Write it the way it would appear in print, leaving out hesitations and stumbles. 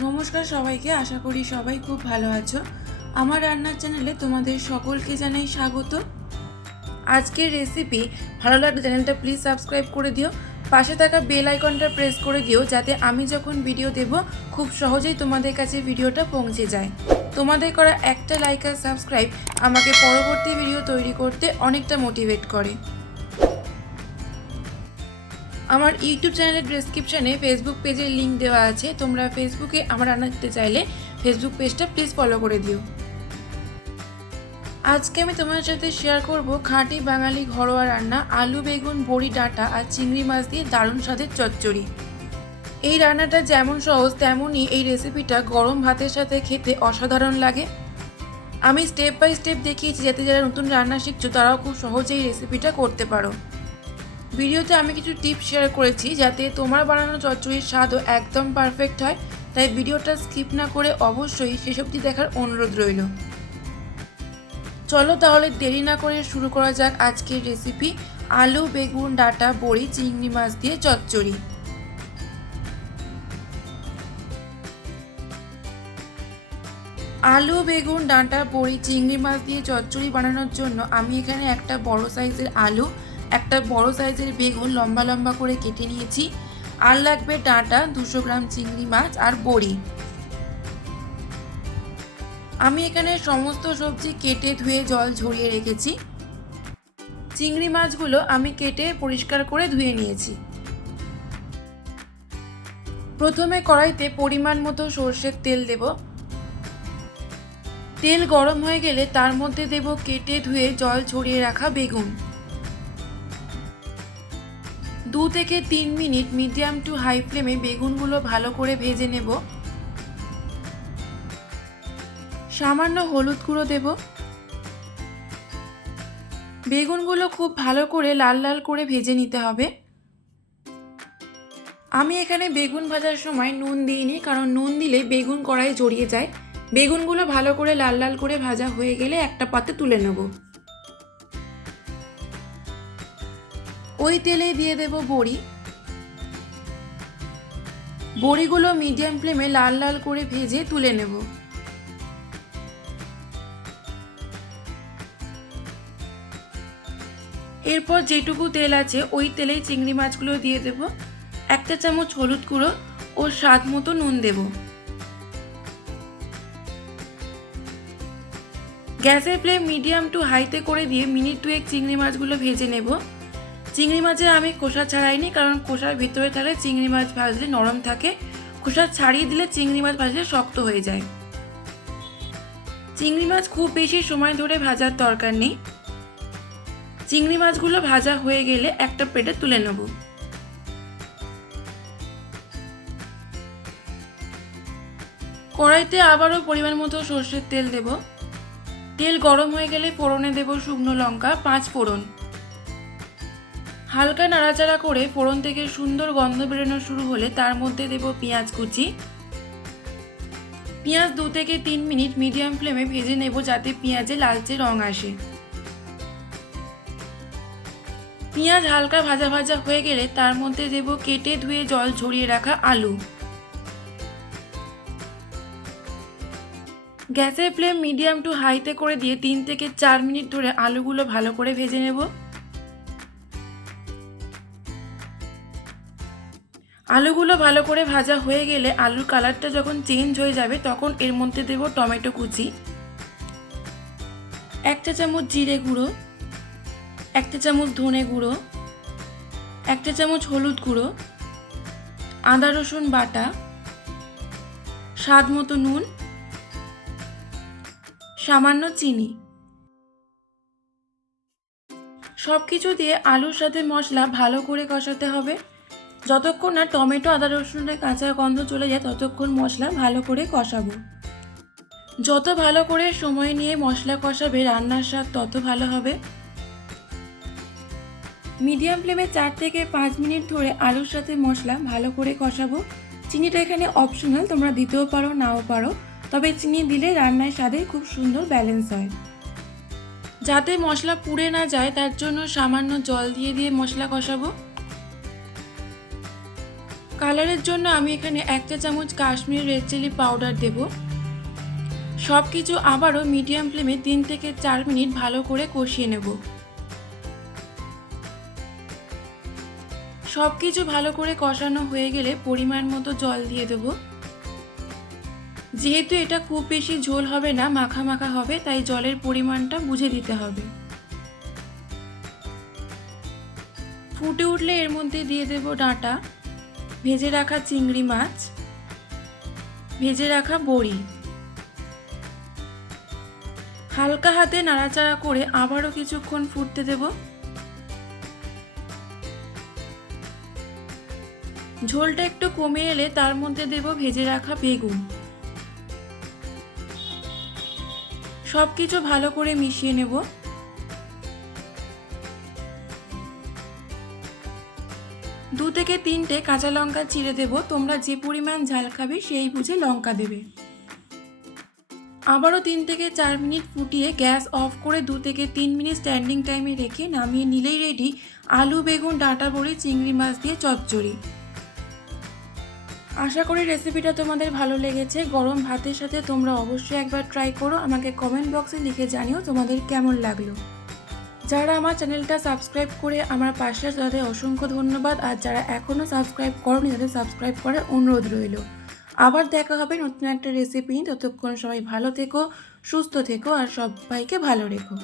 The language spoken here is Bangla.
নমস্কার সবাইকে, আশা করি সবাই খুব ভালো আছো। আমার রান্নার চ্যানেলে তোমাদের সকলকে জানাই স্বাগত। আজকের রেসিপি ভালো লাগলে চ্যানেলটা প্লিজ সাবস্ক্রাইব করে দিও, পাশে থাকা বেল আইকনটা প্রেস করে দিও যাতে আমি যখন ভিডিও দেব খুব সহজেই তোমাদের কাছে ভিডিওটা পৌঁছে যায়। তোমাদের করা একটা লাইক আর সাবস্ক্রাইব আমাকে পরবর্তী ভিডিও তৈরি করতে অনেকটা মোটিভেট করে। আমার ইউটিউব চ্যানেলের ডেসক্রিপশানে ফেসবুক পেজের লিঙ্ক দেওয়া আছে, তোমরা ফেসবুকে আমার রান্না দিতে চাইলে ফেসবুক পেজটা প্লিজ ফলো করে দিও। আজকে আমি তোমার সাথে শেয়ার করব খাঁটি বাঙালি ঘরোয়া রান্না আলু, বেগুন, বড়ি, ডাঁটা আর চিংড়ি মাছ দিয়ে দারুণ স্বাদের চচ্চড়ি। এই রান্নাটা যেমন সহজ তেমনই এই রেসিপিটা গরম ভাতের সাথে খেতে অসাধারণ লাগে। আমি স্টেপ বাই স্টেপ দেখিয়েছি যাতে যারা নতুন রান্না শিখছো তারাও খুব সহজেই এই রেসিপিটা করতে পারো। ভিডিওতে আমি কিছু টিপস শেয়ার করেছি যাতে তোমার বানানো চচ্চড়ির স্বাদও একদম পারফেক্ট হয়, তাই ভিডিওটা স্কিপ না করে অবশ্যই শেষ অবধি দেখার অনুরোধ রইল। চলো তাহলে দেরি না করে শুরু করা যাক আজকের রেসিপি আলু, বেগুন, ডাঁটা, বড়ি, চিংড়ি মাছ দিয়ে চচ্চড়ি। আলু, বেগুন, ডাঁটা, বড়ি, চিংড়ি মাছ দিয়ে চচ্চড়ি বানানোর জন্য আমি এখানে একটা বড় সাইজের আলু, একটা বড় সাইজের বেগুন লম্বা লম্বা করে কেটে নিয়েছি। আর লাগবে ডাঁটা, 200 গ্রাম চিংড়ি মাছ আর বড়ি। আমি এখানে সমস্ত সবজি কেটে ধুয়ে জল ঝরিয়ে রেখেছি। চিংড়ি মাছগুলো আমি কেটে পরিষ্কার করে ধুয়ে নিয়েছি। প্রথমে কড়াইতে পরিমাণ মতো সর্ষের তেল দেব। তেল গরম হয়ে গেলে তার মধ্যে দেব কেটে ধুয়ে জল ঝরিয়ে রাখা বেগুন। 2 থেকে 3 মিনিট মিডিয়াম টু হাই ফ্লেমে বেগুনগুলো ভালো করে ভেজে নেব। সামান্য হলুদ গুঁড়ো দেব। বেগুনগুলো খুব ভালো করে লাল লাল করে ভেজে নিতে হবে। আমি এখানে বেগুন ভাজার সময় নুন দিইনি, কারণ নুন দিলে বেগুন কড়াইয়ে জড়িয়ে যায়। বেগুনগুলো ভালো করে লাল লাল করে ভাজা হয়ে গেলে একটা পাত্রে তুলে নেব। ওই তেলেই দিয়ে দেব বড়ি। বড়িগুলো মিডিয়াম ফ্লেমে লাল লাল করে ভেজে তুলে নেব। এরপর যেটুকু তেল আছে ওই তেলেই চিংড়ি মাছগুলো দিয়ে দেব। 1 চা চামচ হলুদ গুঁড়ো ও স্বাদ মতো নুন দেব। গ্যাসের ফ্লেম মিডিয়াম টু হাইতে করে দিয়ে মিনিট 2 চিংড়ি মাছগুলো ভেজে নেব। চিংড়ি মাছের আমি খোসা ছাড়াইনি, কারণ খোসার ভিতরে থাকলে চিংড়ি মাছ ভাজলে নরম থাকে, খোসা ছাড়িয়ে দিলে চিংড়ি মাছ ভাজলে শক্ত হয়ে যায়। চিংড়ি মাছ খুব বেশি সময় ধরে ভাজার দরকার নেই। চিংড়ি মাছগুলো ভাজা হয়ে গেলে একটা প্লেটে তুলে নেব। কড়াইতে আবারও পরিমাণ মতো সর্ষের তেল দেব। তেল গরম হয়ে গেলে ফোড়নে দেব শুকনো লঙ্কা 5 ফোড়ন। হালকা নাড়াচাড়া করে ফোড়ন থেকে সুন্দর গন্ধ বেরোনো শুরু হলে তার মধ্যে দেব পেঁয়াজ কুচি। পেঁয়াজ 2 থেকে 3 মিনিট মিডিয়াম ফ্লেমে ভেজে নেব যাতে পেঁয়াজে লালচে রং আসে। পেঁয়াজ হালকা ভাজা ভাজা হয়ে গেলে তার মধ্যে দেব কেটে ধুয়ে জল ঝরিয়ে রাখা আলু। গ্যাসের ফ্লেম মিডিয়াম টু হাইতে করে দিয়ে 3 থেকে 4 মিনিট ধরে আলুগুলো ভালো করে ভেজে নেব। আলুগুলো ভালো করে ভাজা হয়ে গেলে আলুর কালারটা যখন চেঞ্জ হয়ে যাবে তখন এর মধ্যে দেব টমেটো কুচি, 1 চা চামচ জিরে গুঁড়ো, 1 চা চামচ ধনে গুঁড়ো, 1 চা চামচ হলুদ গুঁড়ো, আদা রসুন বাটা, স্বাদ মতো নুন, সামান্য চিনি। সবকিছু দিয়ে আলুর সাথে মশলা ভালো করে কষাতে হবে। যতক্ষণ না টমেটো আদা রসুনের কাঁচা গন্ধ চলে যায় ততক্ষণ মশলা ভালো করে কষাবো। যত ভালো করে সময় নিয়ে মশলা কষাবে রান্নার স্বাদ তত ভালো হবে। মিডিয়াম ফ্লেমে 4 থেকে 5 মিনিট ধরে আলুর সাথে মশলা ভালো করে কষাবো। চিনিটা এখানে অপশনাল, তোমরা দিতেও পারো নাও পারো, তবে চিনি দিলে রান্নার স্বাদে খুব সুন্দর ব্যালেন্স হয়। যাতে মশলা পুড়ে না যায় তার জন্য সামান্য জল দিয়ে দিয়ে মশলা কষাবো। কালারের জন্য আমি এখানে 1 চা চামচ কাশ্মীরি রেড চিলি পাউডার দেব। সব কিছু আবারও মিডিয়াম ফ্লেমে 3 থেকে 4 মিনিট ভালো করে কষিয়ে নেব। সব কিছু ভালো করে কষানো হয়ে গেলে পরিমাণ মতো জল দিয়ে দেব। যেহেতু এটা খুব বেশি ঝোল হবে না, মাখা মাখা হবে, তাই জলের পরিমাণটা বুঝে দিতে হবে। ফুটে উঠলে এর মধ্যে দিয়ে দেব ডাঁটা, ভেজে রাখা চিংড়ি মাছ, ভেজে রাখা বড়ি। হালকা হাতে নাড়াচাড়া করে আবারও কিছুক্ষণ ফুটতে দেব। ঝোলটা একটু কমে এলে তার মধ্যে দেব ভেজে রাখা বেগুন। সবকিছু ভালো করে মিশিয়ে নেব। 2 থেকে 3টে কাঁচা লঙ্কা চিড়ে দেব। তোমরা যে পরিমাণ ঝাল খাবে সেই বুঝে লঙ্কা দেবে। আবারও 3 থেকে 4 মিনিট ফুটিয়ে গ্যাস অফ করে 2 থেকে 3 মিনিট স্ট্যান্ডিং টাইমে রেখে নামিয়ে নিলেই রেডি আলু, বেগুন, ডাঁটা বড়ি, চিংড়ি মাছ দিয়ে চচ্চড়ি। আশা করি রেসিপিটা তোমাদের ভালো লেগেছে। গরম ভাতের সাথে তোমরা অবশ্যই একবার ট্রাই করো। আমাকে কমেন্ট বক্সে লিখে জানিও তোমাদের কেমন লাগলো। যারা আমার চ্যানেলটা সাবস্ক্রাইব করে আমার পাশে তাদের অসংখ্য ধন্যবাদ। আর যারা এখনও সাবস্ক্রাইব করোনি তাদের সাবস্ক্রাইব করার অনুরোধ রইল। আবার দেখা হবে নতুন একটা রেসিপি। ততক্ষণ সবাই ভালো থেকো, সুস্থ থেকো আর সবাইকে ভালো রেখো।